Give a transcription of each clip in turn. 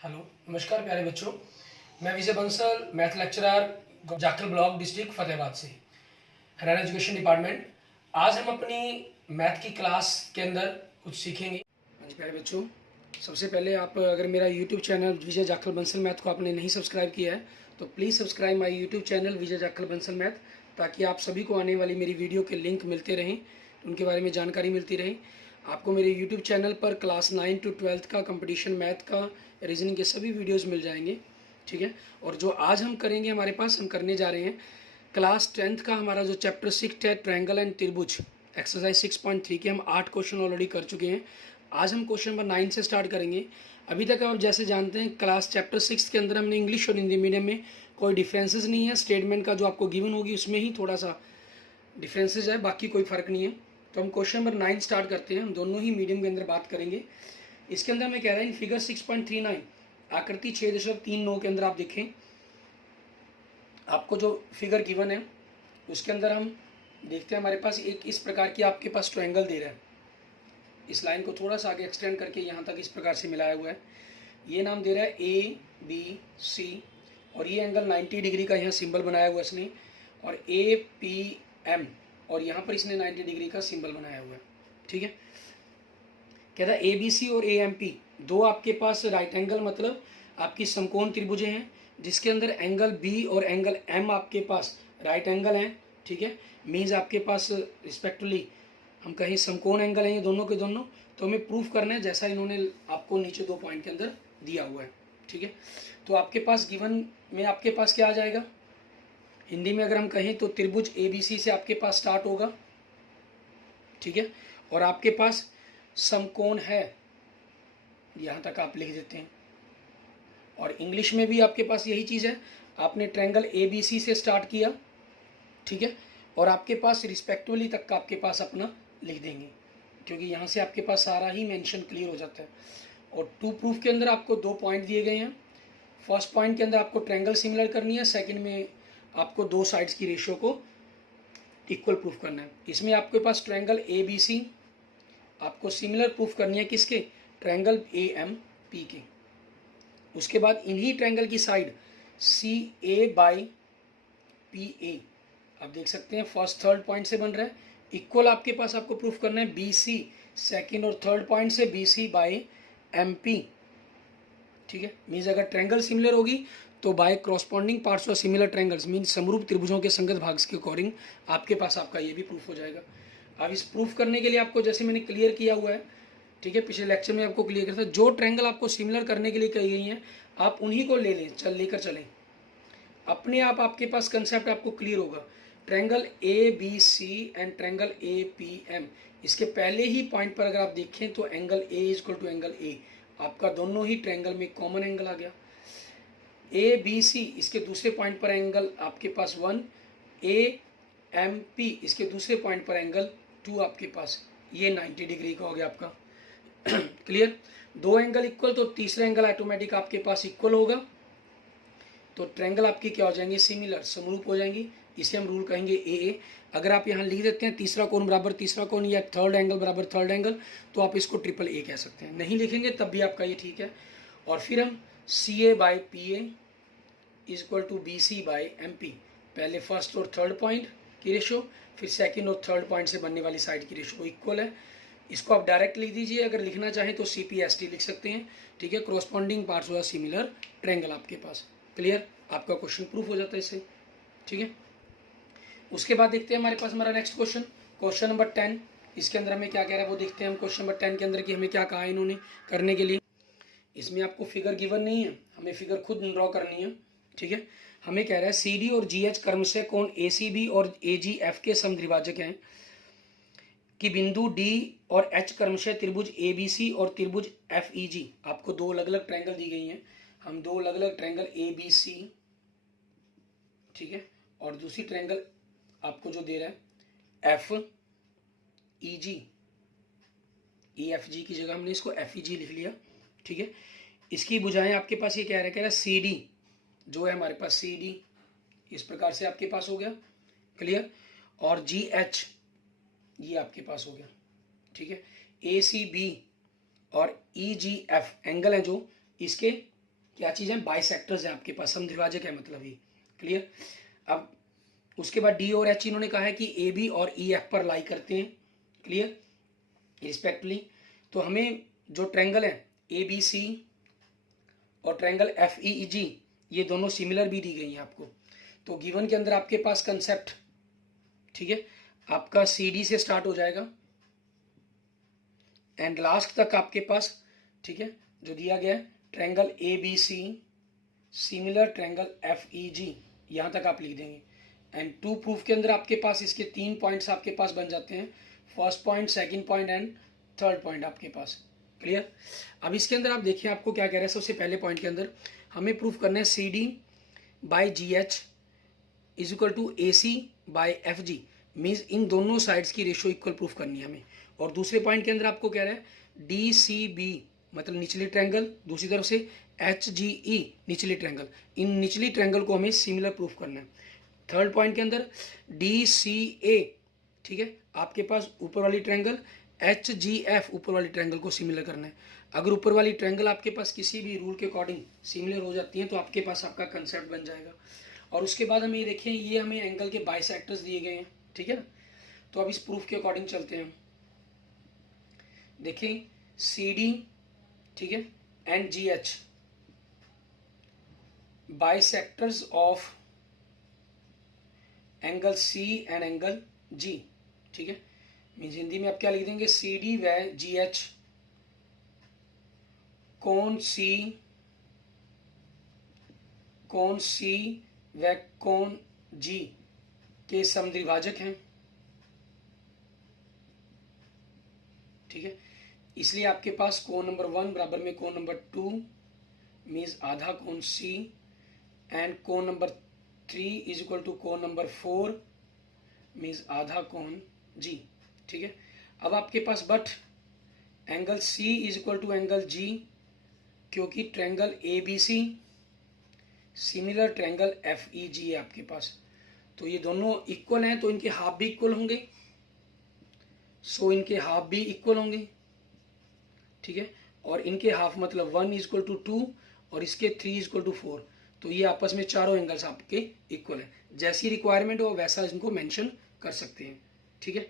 Hello, नमस्कार प्यारे बच्चों। मैं Vijay Bansal, math lecturer, Jakhal block, district Fatehabad से, हरियाणा एजुकेशन डिपार्टमेंट। आज हम अपनी मैथ की क्लास के अंदर कुछ सीखेंगे। हाँ जी प्यारे बच्चों, सबसे पहले आप अगर मेरा यूट्यूब चैनल विजय जाखल बंसल मैथ को आपने नहीं सब्सक्राइब किया है तो please subscribe my YouTube channel Vijay Jakhal Bansal math, ताकि आप सभी को आने वाली मेरी वीडियो के लिंक मिलते रहें, उनके बारे में जानकारी मिलती रहे। आपको मेरे यूट्यूब चैनल पर क्लास 9 to 12 का कंपटीशन मैथ का, रीजनिंग के सभी वीडियोस मिल जाएंगे, ठीक है। और जो आज हम करेंगे, हमारे पास हम करने जा रहे हैं क्लास 10th का हमारा जो चैप्टर 6 है, ट्रायंगल एंड त्रिभुज, एक्सरसाइज 6.3 के हम 8 क्वेश्चन ऑलरेडी कर चुके हैं। आज हम क्वेश्चन नंबर 9 से स्टार्ट करेंगे। अभी तक आप जैसे जानते हैं क्लास चैप्टर 6 के अंदर हमने इंग्लिश और हिंदी मीडियम में कोई डिफरेंसेस नहीं है। स्टेटमेंट का जो आपको गिवन होगी उसमें ही थोड़ा सा डिफरेंसेस है, बाकी कोई फ़र्क नहीं है। तो हम क्वेश्चन नंबर 9 स्टार्ट करते हैं। हम दोनों ही मीडियम के अंदर बात करेंगे। इसके अंदर मैं कह रहा हूँ फिगर 6.39 आकृति 6.39 के अंदर आप देखें, आपको जो फिगर गिवन है उसके अंदर हम देखते हैं हमारे पास एक इस प्रकार की आपके पास ट्रायंगल दे रहा है। इस लाइन को थोड़ा सा आगे एक्सटेंड करके यहाँ तक इस प्रकार से मिलाया हुआ है। ये नाम दे रहा है ABC, और ये एंगल 90 डिग्री का यहाँ सिंबल बनाया हुआ है इसने, और APM, और यहाँ पर इसने 90 डिग्री का सिंबल बनाया हुआ है, ठीक है। कहता है ABC और AMP दो आपके पास राइट एंगल, मतलब आपकी समकोण त्रिभुजें हैं, जिसके अंदर एंगल B और एंगल M आपके पास राइट एंगल हैं, ठीक है। मीन्स आपके पास रिस्पेक्टिवली हम कहीं समकोण एंगल हैं ये दोनों के दोनों। तो हमें प्रूफ करना है जैसा इन्होंने आपको नीचे 2 पॉइंट के अंदर दिया हुआ है, ठीक है। तो आपके पास गिवन में आपके पास क्या आ जाएगा, हिंदी में अगर हम कहें तो त्रिभुज ABC से आपके पास स्टार्ट होगा, ठीक है, और आपके पास समकोण है, यहाँ तक आप लिख देते हैं। और इंग्लिश में भी आपके पास यही चीज़ है, आपने ट्रायंगल ABC से स्टार्ट किया, ठीक है, और आपके पास रिस्पेक्टिवली तक का आपके पास अपना लिख देंगे, क्योंकि यहाँ से आपके पास सारा ही मेंशन क्लियर हो जाता है। और टू प्रूफ के अंदर आपको 2 पॉइंट दिए गए हैं। फर्स्ट पॉइंट के अंदर आपको ट्रायंगल सिमिलर करनी है, सेकंड में आपको 2 साइड्स की रेशियो को इक्वल प्रूफ करना है। इसमें आपके पास ट्रायंगल ABC आपको सिमिलर प्रूफ करनी है किसके, ट्रायंगल AMP के। उसके बाद इन्हीं ट्रायंगल की साइड CA/PA आप देख सकते हैं फर्स्ट थर्ड पॉइंट से बन रहा है, इक्वल आपके पास आपको प्रूफ करना है BC सेकंड और थर्ड पॉइंट से BC/MP, ठीक है। मीन्स अगर ट्रायंगल सिमिलर होगी तो बाय क्रॉसपॉन्डिंग पार्ट्स और सिमिलर ट्रायंगल्स मीन्स समरूप त्रिभुजों के संगत भाग के अकॉर्डिंग आपके पास आपका ये भी प्रूफ हो जाएगा। अब इस प्रूफ करने के लिए आपको जैसे मैंने क्लियर किया हुआ है, ठीक है, पिछले लेक्चर में आपको क्लियर किया था, जो ट्रायंगल आपको सिमिलर करने के लिए कही गई हैं आप उन्हीं को लेकर चलें, अपने आप आपके पास कंसेप्ट आपको क्लियर होगा। Triangle ABC and triangle APM, इसके पहले ही पॉइंट पर अगर आप देखें तो angle A is equal to angle A, आपका दोनों ही ट्रायंगल में कॉमन एंगल आ गया। ABC इसके दूसरे पॉइंट पर एंगल आपके पास 1, AMP इसके दूसरे पॉइंट पर एंगल 2 आपके पास, ये 90 डिग्री का हो गया आपका। क्लियर, 2 एंगल इक्वल तो तीसरा एंगल ऑटोमेटिक आपके पास इक्वल होगा, तो ट्रायंगल आपकी क्या हो जाएंगे, सिमिलर, समरूप हो जाएंगी। इसे हम रूल कहेंगे AA। अगर आप यहाँ लिख देते हैं तीसरा कोण बराबर तीसरा कोण या थर्ड एंगल बराबर थर्ड एंगल, तो आप इसको AAA कह सकते हैं। नहीं लिखेंगे तब भी आपका ये ठीक है। और फिर हम CA/PA is equal to BC/MP, पहले फर्स्ट और थर्ड पॉइंट की रेशो, फिर सेकंड और थर्ड पॉइंट से बनने वाली साइड की रेशो इक्वल है। इसको आप डायरेक्ट लिख दीजिए, अगर लिखना चाहें तो CPST लिख सकते हैं, ठीक है। क्रॉसपॉन्डिंग पार्ट्स और सिमिलर ट्रायंगल आपके पास, क्लियर, आपका क्वेश्चन प्रूफ हो जाता है इससे, ठीक है। उसके बाद देखते हैं हमारे पास हमारा नेक्स्ट क्वेश्चन, क्वेश्चन नंबर 10। इसके अंदर हमें क्या कह रहा है वो देखते हैं हम। क्वेश्चन नंबर 10 के अंदर कि हमें क्या कहा है इन्होंने करने के लिए। इसमें आपको फिगर गिवन नहीं है, हमें फिगर खुद ड्रॉ करनी है, ठीक है। हमें कह रहा है CD और GH क्रम से कोण ACB और AGF के समद्विभाजक हैं कि बिंदु D और H क्रम से त्रिभुज ABC और त्रिभुज FEG, आपको 2 अलग अलग ट्रायंगल दी गई हैं। हम 2 अलग अलग ट्रायंगल ABC, ठीक है, और दूसरी ट्रायंगल आपको जो दे रहा है FEG, EFG की जगह हमने इसको FEG लिख लिया, ठीक है। इसकी भुजाएं आपके पास ये कह रहा है CD जो है हमारे पास CD इस प्रकार से आपके पास हो गया, क्लियर। और GH ये आपके पास हो गया, ठीक है। ACB और EGF एंगल है जो इसके क्या चीज़ है, बाइसेक्टर्स है आपके पास, समद्विभाजक है मतलब ये। क्लियर। अब उसके बाद डी और एच इन्होंने कहा है कि ए बी और ई एफ पर लाई करते हैं। Clear, respectively. तो हमें जो ट्रायंगल है ए बी सी और ट्रायंगल एफ ई जी, ये दोनों सिमिलर भी दी गई हैं आपको। तो गिवन के अंदर आपके पास कंसेप्ट, ठीक है, आपका सी डी से स्टार्ट हो जाएगा एंड लास्ट तक आपके पास, ठीक है, जो दिया गया है triangle A B C similar triangle F E G, यहाँ तक आप लिख देंगे। एंड टू प्रूफ के अंदर आपके पास इसके 3 पॉइंट्स आपके पास बन जाते हैं, first point, second point and third point आपके पास। क्लियर। अब इसके अंदर आप देखिए आपको क्या कह रहा है। सबसे पहले पॉइंट के अंदर हमें प्रूफ करना है C D by G H is equal to A C by F G, means इन दोनों साइड्स की रेशियो इक्वल प्रूफ करनी है हमें। और दूसरे पॉइंट के अंदर आपको कह रहा है डी सी बी मतलब निचली ट्रायंगल, दूसरी तरफ से एच जी ई निचली ट्रायंगल, इन निचली ट्रायंगल को हमें सिमिलर प्रूफ करना है। थर्ड पॉइंट के अंदर डी सी ए, ठीक है, आपके पास ऊपर वाली ट्रायंगल एच जी एफ ऊपर वाली ट्रायंगल को सिमिलर करना है। अगर ऊपर वाली ट्रायंगल आपके पास किसी भी रूल के अकॉर्डिंग सिमिलर हो जाती है तो आपके पास आपका कंसेप्ट बन जाएगा। और उसके बाद हम ये देखें, ये हमें एंगल के बाइसेक्टर्स दिए गए हैं, ठीक है ना। तो अब इस प्रूफ के अकॉर्डिंग चलते हैं। देखें सी डी, ठीक है, and G H bisectors of angle C and angle G, ठीक है। मीन्स हिंदी में आप क्या लिख देंगे, सी डी व जी एच कोण सी व कोण जी के समद्विभाजक हैं, ठीक है। इसलिए आपके पास कोण नंबर 1 बराबर में कोण नंबर 2 मीन्स आधा कोण सी एंड कोण नंबर 3 इज इक्वल टू कोण नंबर 4 मीन्स आधा कोण जी, ठीक है। अब आपके पास but angle C is equal to angle G, क्योंकि triangle A B C similar triangle F E G है आपके पास, तो ये दोनों इक्वल हैं तो इनके हाफ भी इक्वल होंगे, सो इनके हाफ भी इक्वल होंगे, ठीक है। और इनके हाफ मतलब 1 इज इक्वल टू 2 और इसके 3 इज इक्वल टू 4, तो ये आपस में चारों एंगल्स आपके इक्वल है। जैसी रिक्वायरमेंट हो वैसा इनको मेंशन कर सकते हैं, ठीक है।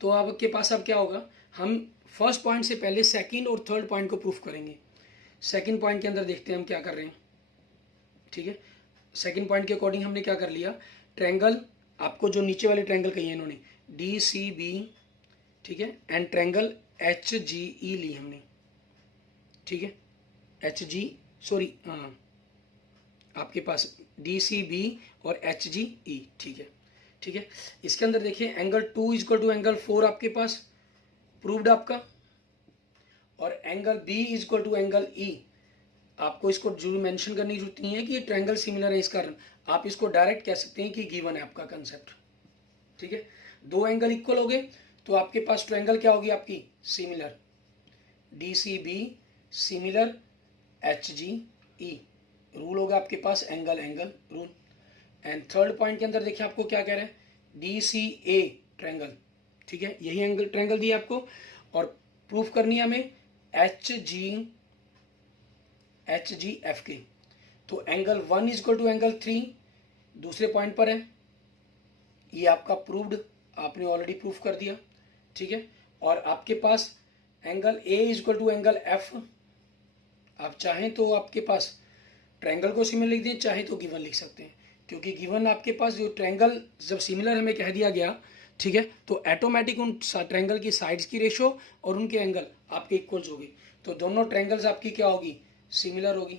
तो आपके पास अब क्या होगा, हम फर्स्ट पॉइंट से पहले सेकंड और थर्ड पॉइंट को प्रूफ करेंगे। सेकंड पॉइंट के अंदर देखते हैं हम क्या कर रहे हैं, ठीक है। सेकंड पॉइंट के अकॉर्डिंग हमने क्या कर लिया, ट्रायंगल आपको जो नीचे वाले ट्रायंगल कही है इन्होंने डी सी बी, ठीक है, and triangle H G E ली हमने, ठीक है। एच जी सॉरी आपके पास डी सी बी और एच जी ई, ठीक है, ठीक है। इसके अंदर देखिए angle 2 is equal to angle 4 आपके पास प्रूव्ड आपका, और angle B is equal to angle E, आपको इसको जरूर मेंशन करने की जरूरत नहीं है कि ये ट्रायंगल सिमिलर है इस कारण, आप इसको डायरेक्ट कह सकते हैं कि गिवन है आपका कंसेप्ट, ठीक है। दो एंगल इक्वल हो गए तो आपके पास ट्रायंगल क्या होगी आपकी, similar, D C B similar H G E, rule होगा आपके पास angle angle rule. And third point के अंदर देखिए आपको क्या कह रहे हैं, डी सी ए ट्रायंगल, ठीक है, यही एंगल ट्रायंगल दिया आपको और प्रूफ करनी है हमें एच जी एफ के। तो angle 1 is equal to angle 3 दूसरे पॉइंट पर है, ये आपका प्रूव्ड, आपने ऑलरेडी प्रूफ कर दिया, ठीक है। और आपके पास angle A is equal to angle F, आप चाहें तो आपके पास ट्रायंगल को सिमिलर लिख दें, चाहे तो गिवन लिख सकते हैं, क्योंकि गिवन आपके पास जो ट्रायंगल जब सिमिलर हमें कह दिया गया, ठीक है, तो ऑटोमेटिक उन ट्रायंगल की साइड्स की रेशो और उनके एंगल आपके इक्वल्स होगी, तो दोनों ट्रायंगल्स आपकी क्या होगी, सिमिलर होगी,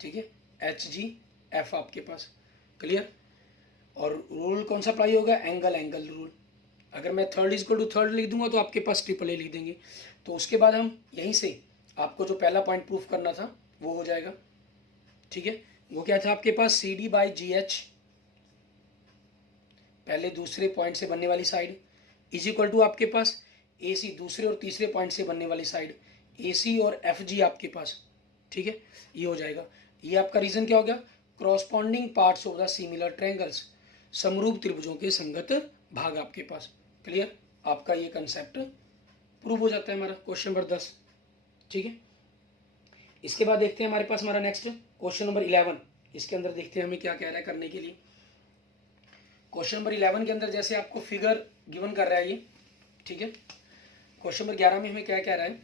ठीक है, एच जी एफ आपके पास। क्लियर। और रूल कौन सा अप्लाई होगा, एंगल एंगल रूल। अगर मैं third is equal to third लिख दूंगा तो आपके पास ट्रिपल ए लिख देंगे। तो उसके बाद हम यहीं से आपको जो पहला पॉइंट प्रूफ करना था वो हो जाएगा, ठीक है। वो क्या था आपके पास, C D by G H पहले दूसरे पॉइंट से बनने वाली साइड इज इक्वल टू आपके पास ए सी दूसरे और तीसरे पॉइंट से बनने वाली साइड ए सी और एफ जी आपके पास, ठीक है, ये हो जाएगा। ये आपका रीजन क्या हो गया, corresponding parts of the similar triangles, समरूप त्रिभुजों के संगत भाग आपके पास। क्लियर, आपका ये कंसेप्ट प्रूव हो जाता है हमारा क्वेश्चन नंबर 10, ठीक है। इसके बाद देखते हैं हमारे पास हमारा नेक्स्ट क्वेश्चन नंबर 11। इसके अंदर देखते हैं हमें क्या कह रहा है करने के लिए। क्वेश्चन नंबर 11 के अंदर जैसे आपको फिगर गिवन कर रहा है ये, ठीक है। क्वेश्चन नंबर 11 में हमें क्या कह रहा है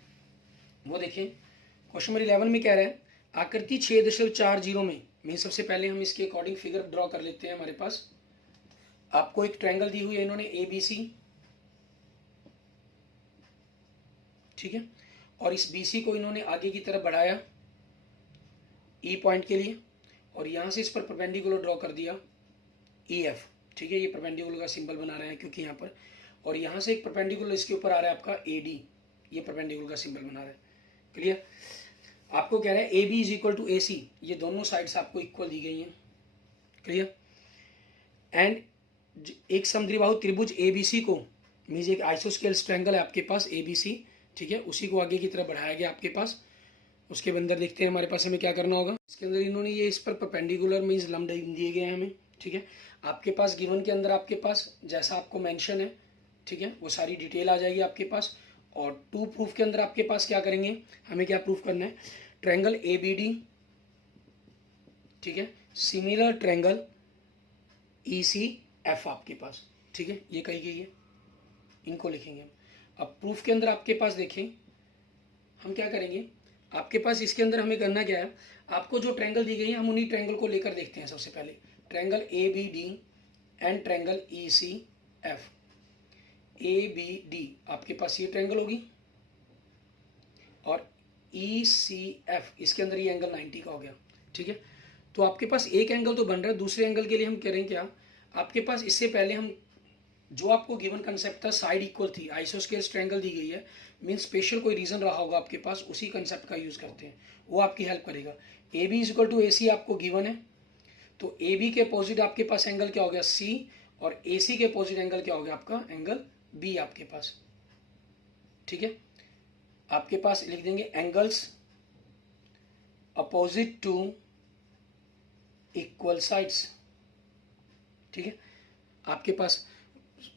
वो देखिए। क्वेश्चन नंबर 11 में कह रहा है आकृति 6.40 में सबसे पहले हम इसके अकॉर्डिंग फिगर ड्रॉ कर लेते हैं। हमारे पास आपको एक ट्रायंगल दी हुई है इन्होंने ABC, ठीक है, और इस BC को इन्होंने आगे की तरफ बढ़ाया E पॉइंट के लिए, और यहाँ से इस पर परपेंडिकुलर ड्रॉ कर दिया EF, ठीक है। ये परपेंडिकुलर का सिंबल बना रहे हैं क्योंकि यहाँ पर, और यहाँ से एक परपेंडिकुलर इसके ऊपर आ रहा है आपका AD, ये परपेंडिकुलर का सिंबल बना रहा है। क्लियर। आपको कह रहा है AB is equal to AC, ये दोनों साइड्स आपको इक्वल दी गई हैं। क्लियर। एंड एक समद्विबाहु त्रिभुज ABC को, मीन्स एक आइसोस्केल्स ट्रायंगल है आपके पास ABC, ठीक है, उसी को आगे की तरफ बढ़ाया गया आपके पास। उसके अंदर देखते हैं हमारे पास हमें क्या करना होगा। इसके अंदर इन्होंने ये इस पर परपेंडिकुलर मीन्स लंब दिए गए हैं हमें, ठीक है। आपके पास गिवन के अंदर आपके पास जैसा आपको मेंशन है, ठीक है, वो सारी डिटेल आ जाएगी आपके पास। और टू प्रूफ के अंदर आपके पास क्या करेंगे, हमें क्या प्रूफ करना है, ट्रायंगल ABD, ठीक है, सिमिलर ट्रायंगल ECF आपके पास, ठीक है, ये कही गई है, इनको लिखेंगे हम। अब प्रूफ के अंदर आपके पास देखें हम क्या करेंगे, आपके पास इसके अंदर हमें करना क्या है, आपको जो ट्रायंगल दी गई है हम उन्हीं ट्रायंगल को लेकर देखते हैं। सबसे पहले triangle ABD and triangle ECF। ABD आपके पास ये ट्रायंगल होगी, और ECF इसके अंदर ये एंगल 90 का हो गया, ठीक है। तो आपके पास एक एंगल तो बन रहा है, दूसरे एंगल के लिए हम करें क्या, आपके पास इससे पहले हम जो आपको गिवन कंसेप्ट था साइड इक्वल थी, आइसोस्केल्स ट्रायंगल दी गई है, मीन्स स्पेशल कोई रीजन रहा होगा आपके पास, उसी कंसेप्ट का यूज करते हैं, वो आपकी हेल्प करेगा। AB is equal to AC आपको गिवन है, तो AB के अपोजिट आपके पास एंगल क्या हो गया C, और AC के अपोजिट एंगल क्या हो गया आपका एंगल B आपके पास, ठीक है। आपके पास लिख देंगे angles opposite to equal sides, ठीक है। आपके पास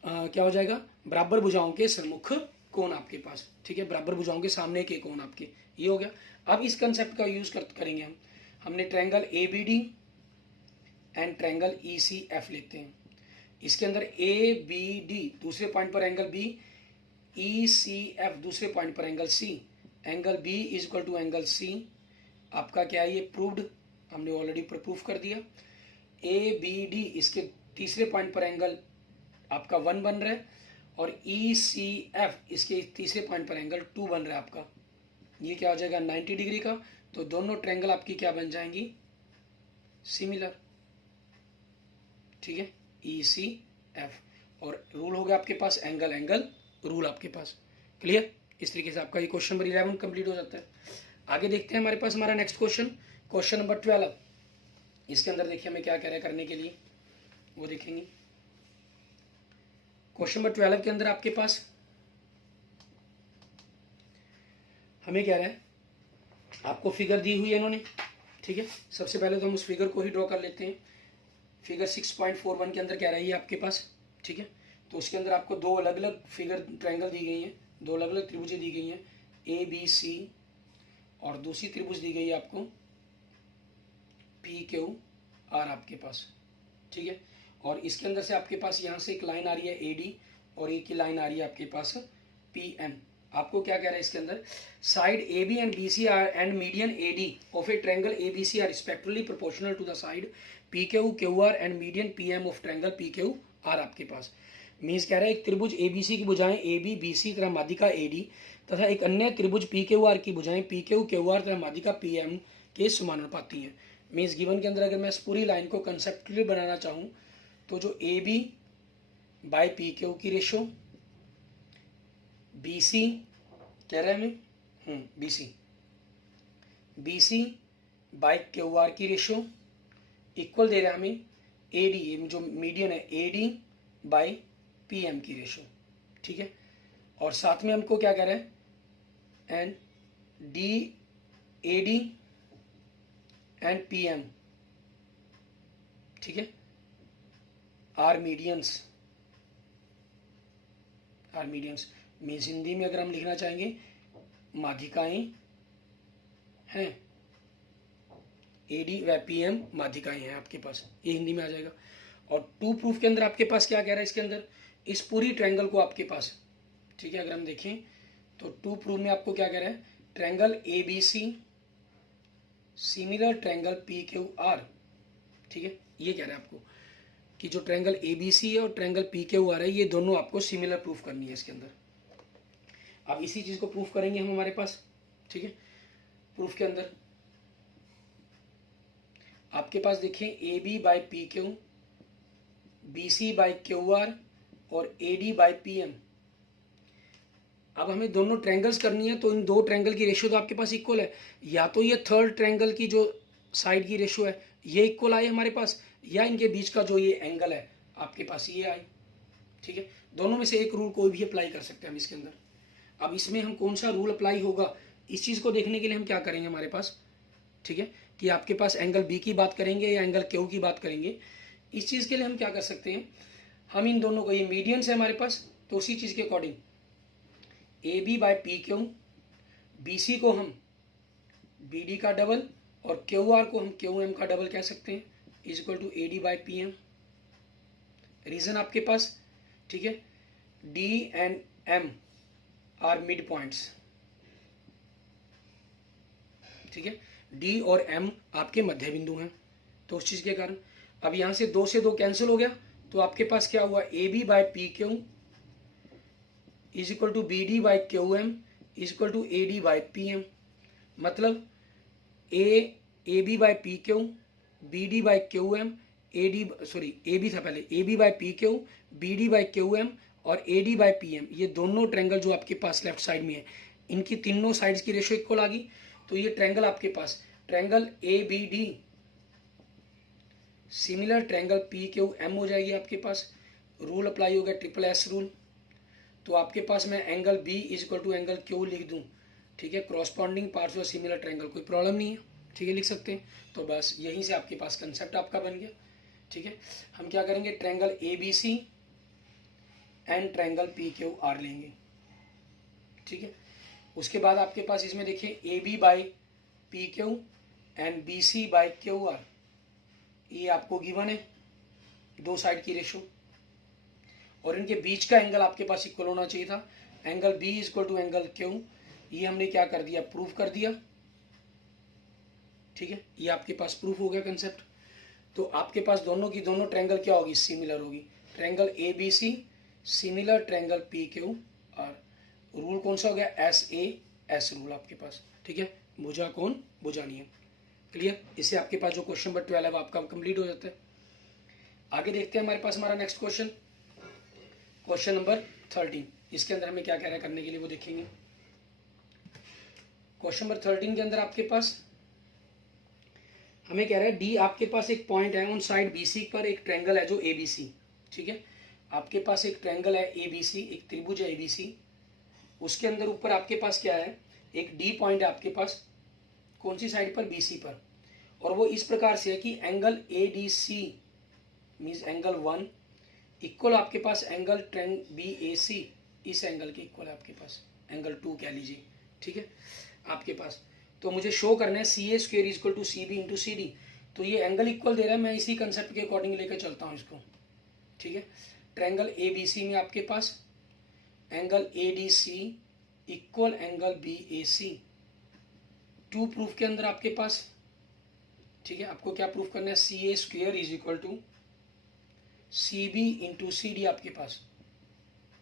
क्या हो जाएगा, बराबर भुजाओं के सम्मुख कोण आपके पास, ठीक है, बराबर भुजाओं के सामने के कोण आपके, ये हो गया। अब इस कंसेप्ट का यूज करेंगे हम, हमने triangle ABD and triangle ECF लेते हैं। इसके अंदर ABD दूसरे पॉइंट पर एंगल B, ECF दूसरे पॉइंट पर angle C, angle B is equal to angle C। आपका क्या है, ये प्रूव्ड, हमने ऑलरेडी प्रूफ कर दिया। ABD इसके तीसरे पॉइंट पर एंगल आपका 1 बन रहा है, और ECF इसके तीसरे पॉइंट पर एंगल 2 बन रहा है आपका, ये क्या हो जाएगा 90 डिग्री का। तो दोनों ट्रायंगल आपकी क्या बन जाएंगी, सिमिलर, ठीक है, ECF। और रूल हो गया आपके पास एंगल एंगल रूल आपके पास। क्लियर। इस तरीके से आपका ये क्वेश्चन नंबर 11 कंप्लीट हो जाता है। आगे देखते हैं हमारे पास हमारा नेक्स्ट क्वेश्चन, क्वेश्चन नंबर 12। इसके अंदर देखिए हमें क्या कह रहा है करने के लिए, वो देखेंगे। क्वेश्चन नंबर 12 के अंदर आपके पास हमें कह रहा है, आपको फिगर दी हुई है इन्होंने, ठीक है। सबसे पहले तो हम उस फिगर को ही ड्रॉ कर लेते हैं। फिगर 6.41 के अंदर कह रहा है ये आपके पास, ठीक है। तो उसके अंदर आपको दो अलग अलग फिगर ट्रायंगल दी गई हैं, दो अलग अलग त्रिभुजें दी गई हैं ABC, और दूसरी त्रिभुज दी गई है आपको PQR आपके पास, ठीक है। और इसके अंदर से आपके पास यहाँ से एक लाइन आ रही है AD, और एक ही लाइन आ रही है आपके पास PM। आपको क्या कह रहा है इसके अंदर, side AB and BC are and median AD of a triangle ABC are respectively proportional to the side PQR and median PM of triangle PQR आपके पास। मीन्स कह रहा है एक त्रिभुज ABC की भुजाएं AB BC तथा माध्यिका AD तथा एक अन्य त्रिभुज PQR की भुजाएं PQR तथा माध्यिका PM के समानुपाती हैं। मीन्स गिवन के अंदर अगर मैं इस पूरी लाइन को कंसेप्चुअली बनाना चाहूँ तो जो AB बाय PQ की रेशो, BC कह रहे हैं हमें BC बाय QR की रेशो इक्वल दे रहा है हमें AD, जो मीडियन है AD बाय PM की रेशो, ठीक है। और साथ में हमको क्या कह रहा है, एंड AD एंड PM, ठीक है, आर मीडियंस मीन्स हिंदी में अगर हम लिखना चाहेंगे माध्यिकाएं हैं AD व PM माध्यिकाएं हैं आपके पास, ये हिंदी में आ जाएगा। और टू प्रूफ के अंदर आपके पास क्या कह रहा है इसके अंदर, इस पूरी ट्रायंगल को आपके पास, ठीक है, अगर हम देखें तो टू प्रूफ में आपको क्या कह रहा है, triangle ABC similar triangle PQR, ठीक है, ये कह रहा है आपको कि जो ट्रायंगल ABC है और ट्रायंगल PQR है ये दोनों आपको सिमिलर प्रूफ करनी है इसके अंदर। अब इसी चीज को प्रूफ करेंगे हम हमारे पास, ठीक है। प्रूफ के अंदर आपके पास देखिए AB by PQ, BC by QR और AD बाई PM। अब हमें दोनों ट्रायंगल्स करनी है तो इन दो ट्रायंगल की रेशियो तो आपके पास इक्वल है, या तो ये थर्ड ट्रायंगल की जो साइड की रेशियो है ये इक्वल आई हमारे पास, या इनके बीच का जो ये एंगल है आपके पास ये आई, ठीक है। दोनों में से एक रूल कोई भी अप्लाई कर सकते हैं हम इसके अंदर। अब इसमें हम कौन सा रूल अप्लाई होगा इस चीज़ को देखने के लिए हम क्या करेंगे हमारे पास, ठीक है, कि आपके पास एंगल B की बात करेंगे या एंगल Q की बात करेंगे। इस चीज़ के लिए हम क्या कर सकते हैं, हम इन दोनों को, ये मीडियंस है हमारे पास, तो उसी चीज़ के according AB by PQ, BC को हम BD का डबल और QR को हम QM का डबल कह सकते हैं, is equal to AD by PM। Reason आपके पास, ठीक है, D and M are mid points, ठीक है, D और M आपके मध्य बिंदु हैं, तो उस चीज के कारण अब यहां से 2 से 2 कैंसिल हो गया, तो आपके पास क्या हुआ, AB by PQ is equal to BD by QM is equal to AD by PM। मतलब AB by PQ, BD by QM, AB था पहले, AB by PQ, BD by QM और AD बाई PM, ये दोनों triangle जो आपके पास left side में है इनकी तीनों साइड्स की रेशियो इक्वल आ गई। तो ये ट्रायंगल आपके पास triangle ABD similar triangle PQM हो जाएगी आपके पास। रूल अप्लाई हो गया SSS रूल। तो आपके पास मैं angle B is equal to angle Q लिख दूं, ठीक है, corresponding parts of similar triangle, कोई प्रॉब्लम नहीं है, ठीक है, लिख सकते हैं। तो बस यहीं से आपके पास कंसेप्ट आपका बन गया, ठीक है। हम क्या करेंगे, triangle ABC and triangle PQR लेंगे, ठीक है। उसके बाद आपके पास इसमें देखिए AB by PQ and BC by QR, ये आपको गिवन है दो साइड की रेशो, और इनके बीच का एंगल आपके पास इक्वल होना चाहिए था। Angle B is equal to angle Q, ये हमने क्या कर दिया, प्रूफ कर दिया, ठीक है, ये आपके पास प्रूफ हो गया कंसेप्ट। तो आपके पास दोनों की दोनों ट्रायंगल क्या होगी, सिमिलर होगी। Triangle ABC similar triangle PQR, rule कौन सा हो गया, SAS रूल आपके पास, ठीक है, भुजा कोण भुजा नियम, क्लियर। इससे आपके पास जो क्वेश्चन नंबर 12 है वो आपका कंप्लीट हो जाता है। आगे देखते हैं हमारे पास हमारा नेक्स्ट क्वेश्चन, क्वेश्चन नंबर 13। इसके अंदर हमें क्या कह रहा है करने के लिए वो देखेंगे। क्वेश्चन नंबर 13 के अंदर आपके पास हमें कह रहा है डी आपके पास एक पॉइंट है ऑन साइड BC पर, एक ट्रायंगल है जो ABC, ठीक है, आपके पास एक ट्रायंगल है ABC, एक त्रिभुज है ABC, उसके अंदर ऊपर आपके पास क्या है, एक D पॉइंट है आपके पास, कौन सी साइड पर, BC पर, और वो इस प्रकार से है कि angle ADC means angle 1 equal आपके पास एंगल BAC, इस एंगल के इक्वल है आपके पास, एंगल 2 कह लीजिए, ठीक है, आपके पास। तो मुझे शो करना है CA square is equal to CB into CD, तो ये एंगल इक्वल दे रहा है, मैं इसी कंसेप्ट के अकॉर्डिंग लेकर चलता हूँ इसको, ठीक है। ट्रायंगल ABC में आपके पास angle ADC equal angle BAC, to proof के अंदर आपके पास, ठीक है, आपको क्या प्रूफ करना है, CA square is equal to CB into CD आपके पास।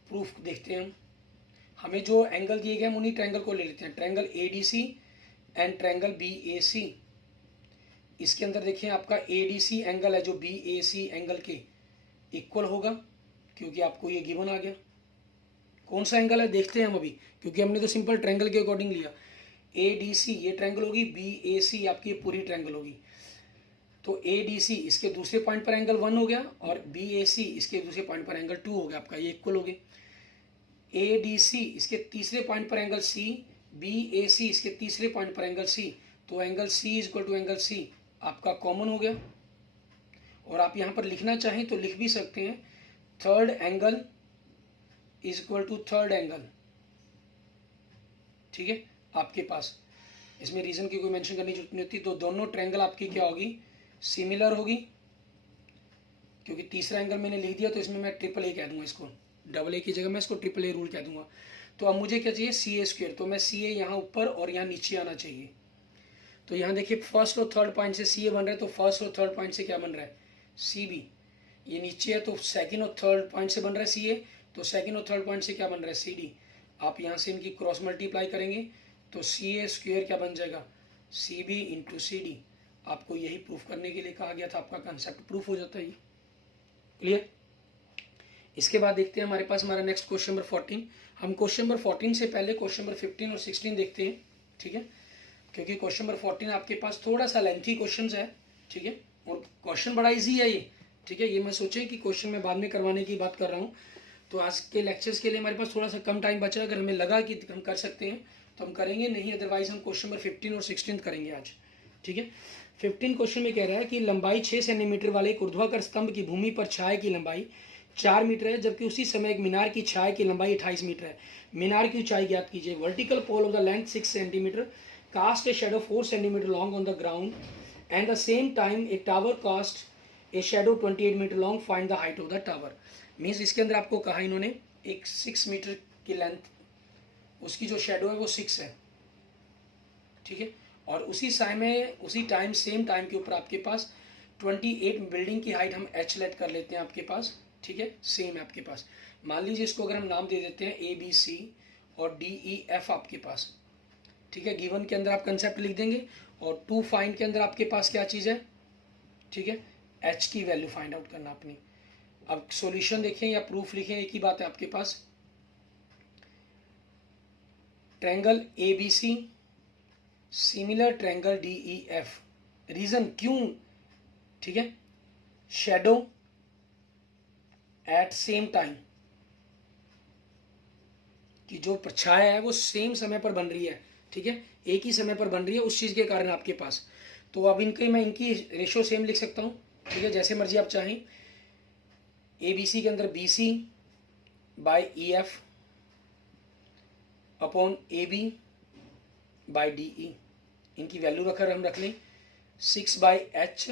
प्रूफ देखते हैं हमें जो एंगल दिए गए हम उन्हीं ट्रायंगल को ले लेते हैं, triangle ADC and triangle BAC। इसके अंदर देखिए आपका ADC एंगल है जो BAC एंगल के इक्वल होगा, क्योंकि आपको ये गिवन आ गया। कौन सा एंगल है देखते हैं हम अभी, क्योंकि हमने तो सिंपल ट्रायंगल के अकॉर्डिंग लिया। ADC ये ट्रायंगल होगी, BAC आपकी पूरी ट्रायंगल होगी। तो ADC इसके दूसरे पॉइंट पर एंगल 1 हो गया और BAC इसके दूसरे पॉइंट पर एंगल 2 हो गया आपका, ये इक्वल हो गए। ADC इसके तीसरे पॉइंट पर एंगल C, BAC इसके तीसरे पॉइंट पर एंगल C, तो angle C is equal to angle C आपका कॉमन हो गया। और आप यहाँ पर लिखना चाहें तो लिख भी सकते हैं, third angle is equal to third angle, ठीक है, आपके पास इसमें रीज़न की कोई मेंशन करने की जरूरत नहीं होती। तो दोनों ट्रायंगल आपकी क्या होगी, सिमिलर होगी, क्योंकि तीसरा एंगल मैंने लिख दिया तो इसमें मैं ट्रिपल ए कह दूंगा, इसको डबल ए की जगह मैं इसको ट्रिपल ए रूल कह दूंगा। तो अब मुझे क्या चाहिए, सी ए स्क्वेयर, तो मैं सी ए यहाँ ऊपर और यहाँ नीचे आना चाहिए। तो यहाँ देखिए फर्स्ट और थर्ड पॉइंट से सी ए बन रहा है, तो फर्स्ट और थर्ड पॉइंट से क्या बन रहा है, सी बी। ये नीचे है तो सेकंड और थर्ड पॉइंट से बन रहा है सी ए, तो सेकंड और थर्ड पॉइंट से क्या बन रहा है, सी डी। आप यहाँ से इनकी क्रॉस मल्टीप्लाई करेंगे तो सी ए स्क्वेयर क्या बन जाएगा, C B into C D. आपको यही प्रूफ करने के लिए कहा गया था, आपका कंसेप्ट प्रूफ हो जाता है ये। क्लियर। इसके बाद देखते हैं हमारे पास हमारा नेक्स्ट क्वेश्चन नंबर 14। हम क्वेश्चन नंबर 14 से पहले क्वेश्चन नंबर 15 और 16 देखते हैं, ठीक है, क्योंकि क्वेश्चन नंबर 14 आपके पास थोड़ा सा लेंथी क्वेश्चन है, ठीक है, और क्वेश्चन बड़ा ईजी है ये, ठीक है। ये मैं सोचे कि क्वेश्चन मैं बाद में करवाने की बात कर रहा हूँ, तो आज के लेक्चर्स के लिए हमारे पास थोड़ा सा कम टाइम बचा। अगर हमें लगा कि हम कर सकते हैं तो हम करेंगे, नहीं अदरवाइज हम क्वेश्चन नंबर 15 और 16 करेंगे आज, ठीक है। 15 क्वेश्चन में कह रहा है कि लंबाई 6 सेंटीमीटर वाले एक ऊर्ध्वाधर स्तंभ की भूमि पर छाया की लंबाई 4 मीटर है, जबकि उसी समय एक मीनार की छाया की लंबाई 28 मीटर है। मीनार की ऊंचाई ज्ञात कीजिए। Vertical pole of the length 6 centimetre cast a shadow 4 centimetre long on the ground and the same time a tower cast a shadow 28 metre long, find the height of the tower. Means इसके अंदर आपको कहा इन्होंने एक 6 metre की length, उसकी जो shadow है वो 6 है, ठीक है, और उसी टाइम सेम टाइम के ऊपर आपके पास 28 बिल्डिंग की हाइट हम एच लेट कर लेते हैं आपके पास, ठीक है, सेम है आपके पास। मान लीजिए इसको अगर हम नाम दे देते हैं ए बी सी और डी ई एफ आपके पास, ठीक है। गिवन के अंदर आप कंसेप्ट लिख देंगे और टू फाइंड के अंदर आपके पास क्या चीज़ है, ठीक है, एच की वैल्यू फाइंड आउट करना अपनी। अब सॉल्यूशन देखें या प्रूफ लिखें, एक ही बात है आपके पास। Triangle A B C similar triangle D E F, reason क्यों, ठीक है, शेडो एट सेम टाइम, कि जो छाया है वो सेम समय पर बन रही है, ठीक है, एक ही समय पर बन रही है, उस चीज के कारण आपके पास। तो अब मैं इनकी रेशो सेम लिख सकता हूं, ठीक है, जैसे मर्जी आप चाहें। ए बी सी के अंदर B C by E F upon A B by D E, इनकी वैल्यू हम रख लें 6 बाई एच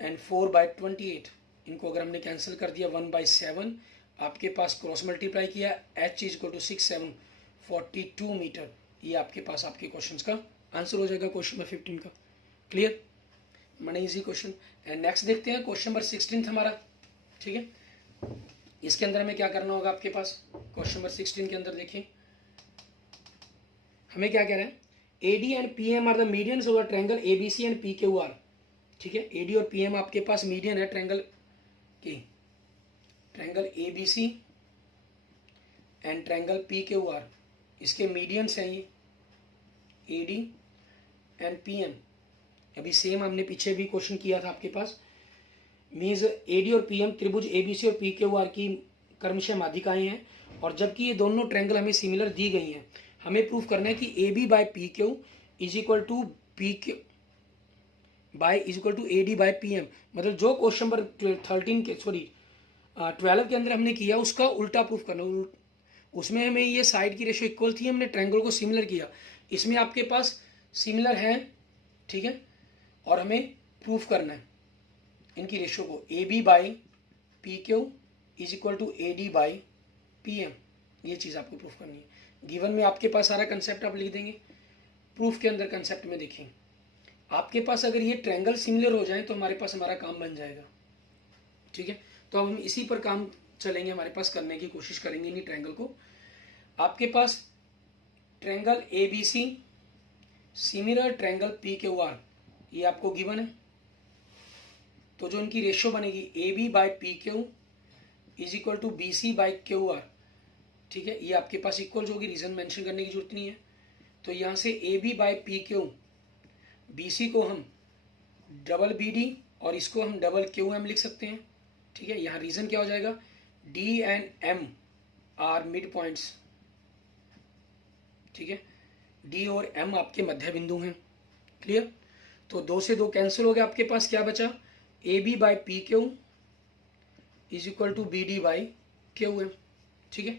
एंड 4 बाई 28। इनको अगर हमने कैंसिल कर दिया 1 बाई 7, आपके पास क्रॉस मल्टीप्लाई किया, H is equal to 6 7 42 metre. ये आपके पास आपके क्वेश्चन का आंसर हो जाएगा क्वेश्चन नंबर 15 का। क्लियर, मैंने इजी क्वेश्चन। एंड नेक्स्ट देखते हैं क्वेश्चन नंबर 16 हमारा, ठीक है। इसके अंदर हमें क्या करना होगा आपके पास, क्वेश्चन नंबर 16 के अंदर देखिए हमें क्या कह रहा है, AD and PM are the medians of the triangle ABC and PQR, ठीक है। AD और PM आपके पास मीडियन है ट्रायंगल के, triangle ABC and triangle PQR, इसके मीडियंस हैं ये AD एंड PM। अभी सेम हमने पीछे भी क्वेश्चन किया था आपके पास। मीन्स AD और PM त्रिभुज ABC और PQR की क्रमशः माध्यिकाएं हैं, और जबकि ये दोनों ट्रायंगल हमें सिमिलर दी गई हैं, हमें प्रूफ करना है कि AB by PQ is equal to PQ by is equal to AD by PM। मतलब जो क्वेश्चन नंबर 12 के अंदर हमने किया उसका उल्टा प्रूफ करना। उसमें हमें ये साइड की रेशो इक्वल थी, हमने ट्रायंगल को सिमिलर किया, इसमें आपके पास सिमिलर है, ठीक है, और हमें प्रूफ करना है इनकी रेशो को, AB by PQ is equal to AD by PM। ये चीज़ आपको प्रूफ करनी है। गिवन में आपके पास सारा कंसेप्ट आप लिख देंगे, प्रूफ के अंदर कंसेप्ट में देखें आपके पास अगर ये ट्रायंगल सिमिलर हो जाए तो हमारे पास हमारा काम बन जाएगा, ठीक है। तो अब हम इसी पर काम चलेंगे, हमारे पास करने की कोशिश करेंगे इन्हीं ट्रायंगल को। आपके पास triangle ABC similar triangle PQR, ये आपको गिवन है, तो जो इनकी रेशो बनेगी AB by PQ is equal to BC by QR, ठीक है, ये आपके पास इक्वल होगी, रीजन मेंशन करने की जरूरत नहीं है। तो यहाँ से AB बाई PQ, BC को हम डबल BD और इसको हम डबल QM लिख सकते हैं, ठीक है। यहाँ रीजन क्या हो जाएगा, D and M are mid points, ठीक है, D और M आपके मध्य बिंदु हैं। क्लियर, तो 2 से 2 कैंसिल हो गया, आपके पास क्या बचा, AB by PQ is equal to BD by QM, ठीक है,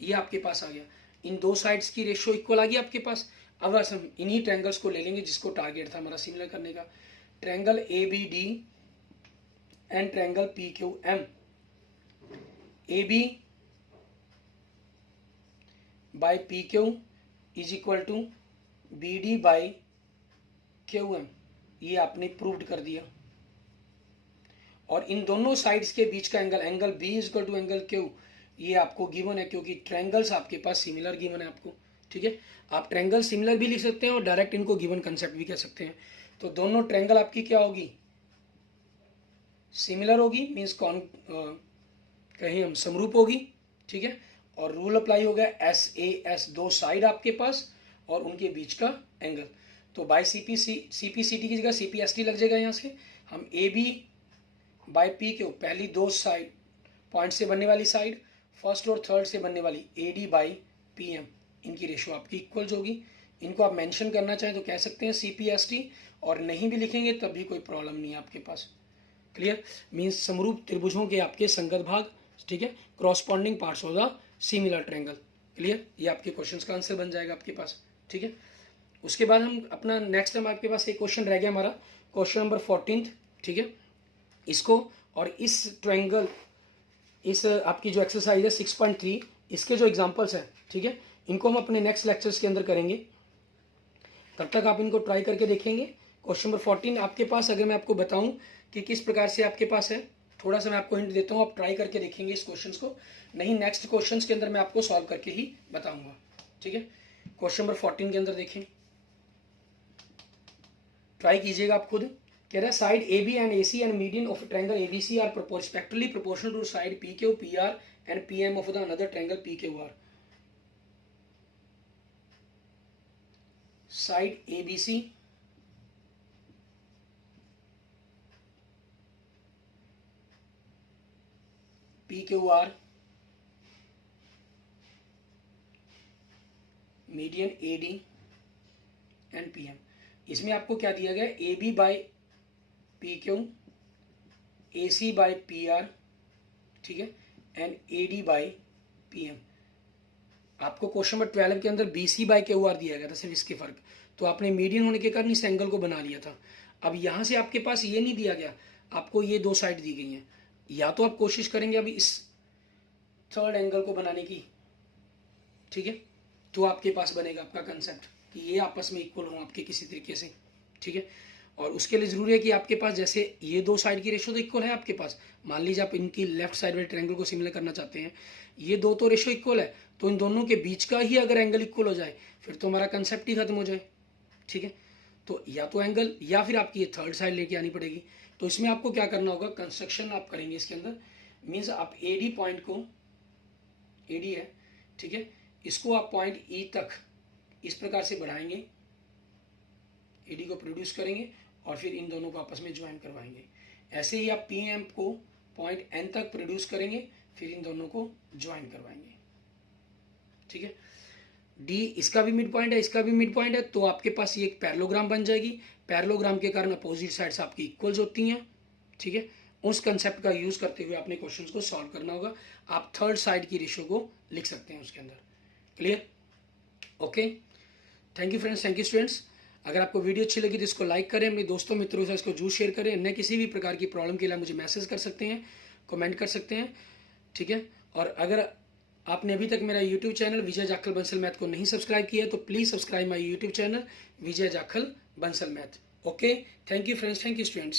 ये आपके पास आ गया। इन दो साइड्स की रेशियो इक्वल आ गई आपके पास। अब बस हम इन्हीं ट्रायंगल्स को ले लेंगे जिसको टारगेट था हमारा सिमिलर करने का। Triangle A B D and triangle P Q M. A B by P Q is equal to B D by Q M, ये आपने प्रूव्ड कर दिया। और इन दोनों साइड्स के बीच का angle, angle B is equal to angle Q, ये आपको गिवन है क्योंकि ट्रायंगल्स आपके पास सिमिलर गिवन है आपको। ठीक है, आप ट्रायंगल सिमिलर भी लिख सकते हैं और डायरेक्ट इनको गिवन कंसेप्ट भी कह सकते हैं। तो दोनों ट्रायंगल आपकी क्या होगी, सिमिलर होगी, मीन्स कौन कहीं हम समरूप होगी। ठीक है, और रूल अप्लाई हो गया एस ए एस, दो साइड आपके पास और उनके बीच का एंगल। तो by C P C T की जगह सी पी एस टी लग जाएगा। यहाँ से हम A B by P Q, पहली दो साइड पॉइंट से बनने वाली साइड, फर्स्ट और थर्ड से बनने वाली A D by P M, इनकी रेशो आपकी इक्वल्स होगी। इनको आप मेंशन करना चाहें तो कह सकते हैं सी पी एस टी, और नहीं भी लिखेंगे तब भी कोई प्रॉब्लम नहीं है आपके पास। क्लियर, मीन्स समरूप त्रिभुजों के आपके संगत भाग। ठीक है, corresponding parts of the similar triangle. Clear, ये आपके क्वेश्चंस का आंसर बन जाएगा आपके पास। ठीक है, उसके बाद हम अपना नेक्स्ट टाइम आपके पास एक क्वेश्चन रह गया हमारा, क्वेश्चन नंबर 14। ठीक है, इसको और इस ट्रायंगल, इस आपकी जो एक्सरसाइज है 6.3, इसके जो एग्जांपल्स हैं, ठीक है, इनको हम अपने नेक्स्ट लेक्चर्स के अंदर करेंगे। तब तक आप इनको ट्राई करके देखेंगे। क्वेश्चन नंबर 14 आपके पास, अगर मैं आपको बताऊं कि किस प्रकार से आपके पास है, थोड़ा सा मैं आपको हिंट देता हूं, आप ट्राई करके देखेंगे इस क्वेश्चंस को, नहीं नेक्स्ट क्वेश्चंस के अंदर मैं आपको सॉल्व करके ही बताऊंगा। ठीक है, क्वेश्चन नंबर 14 के अंदर देखें, ट्राई कीजिएगा आप खुद। कह रहा है side A B and A C and median of triangle A B C are respectively proportional to side P Q P R and P M of the another triangle P Q R. Side A B C P Q R, median A D and P M. इसमें आपको क्या दिया गया, A B by P Q, A C by P R, ठीक है, and A D by P M. आपको question number 12 के अंदर B C by Q R दिया गया था, सिर्फ इसके फर्क, तो आपने मीडियन होने के कारण इस एंगल को बना लिया था। अब यहाँ से आपके पास ये नहीं दिया गया, आपको ये दो साइड दी गई हैं, या तो आप कोशिश करेंगे अभी इस थर्ड एंगल को बनाने की, ठीक है, तो आपके पास बनेगा आपका कंसेप्ट कि ये आपस में इक्वल हों आपके किसी तरीके से। ठीक है, और उसके लिए ज़रूरी है कि आपके पास जैसे ये दो साइड की रेशो तो इक्वल है आपके पास, मान लीजिए आप इनकी लेफ्ट साइड वाले ट्रायंगल को सिमिलर करना चाहते हैं, ये दो तो रेशो इक्वल है, तो इन दोनों के बीच का ही अगर एंगल इक्वल हो जाए फिर तो हमारा कंसेप्ट ही खत्म हो जाए। ठीक है, तो या तो एंगल या फिर आपकी ये थर्ड साइड लेके आनी पड़ेगी। तो इसमें आपको क्या करना होगा, कंस्ट्रक्शन आप करेंगे इसके अंदर, मीन्स आप ए डी पॉइंट को, ए डी है, ठीक है, इसको आप पॉइंट ई तक इस प्रकार से बढ़ाएंगे, ए डी को प्रोड्यूस करेंगे और फिर इन दोनों को आपस में ज्वाइन करवाएंगे। ऐसे ही आप पी एम को पॉइंट एन तक प्रोड्यूस करेंगे, फिर इन दोनों को ज्वाइन करवाएंगे। ठीक है, डी इसका भी मिड पॉइंट है, इसका भी मिड पॉइंट है, तो आपके पास ये एक पैरेललोग्राम बन जाएगी। पैरेललोग्राम के कारण अपोजिट साइड्स आपकी इक्वल्स होती हैं। ठीक है, उस कंसेप्ट का यूज करते हुए आपने क्वेश्चंस को सॉल्व करना होगा। आप थर्ड साइड की रेशो को लिख सकते हैं उसके अंदर। Clear, okay, thank you friends, thank you students. अगर आपको वीडियो अच्छी लगी तो इसको लाइक करें, अपने दोस्तों मित्रों से इसको जरूर शेयर करें। अन्य किसी भी प्रकार की प्रॉब्लम के लिए मुझे मैसेज कर सकते हैं, कमेंट कर सकते हैं। ठीक है, और अगर आपने अभी तक मेरा यूट्यूब चैनल विजय जाखल बंसल मैथ को नहीं सब्सक्राइब किया है तो please subscribe my YouTube channel Vijay Jakhal Bansal math. Okay, thank you friends, thank you students.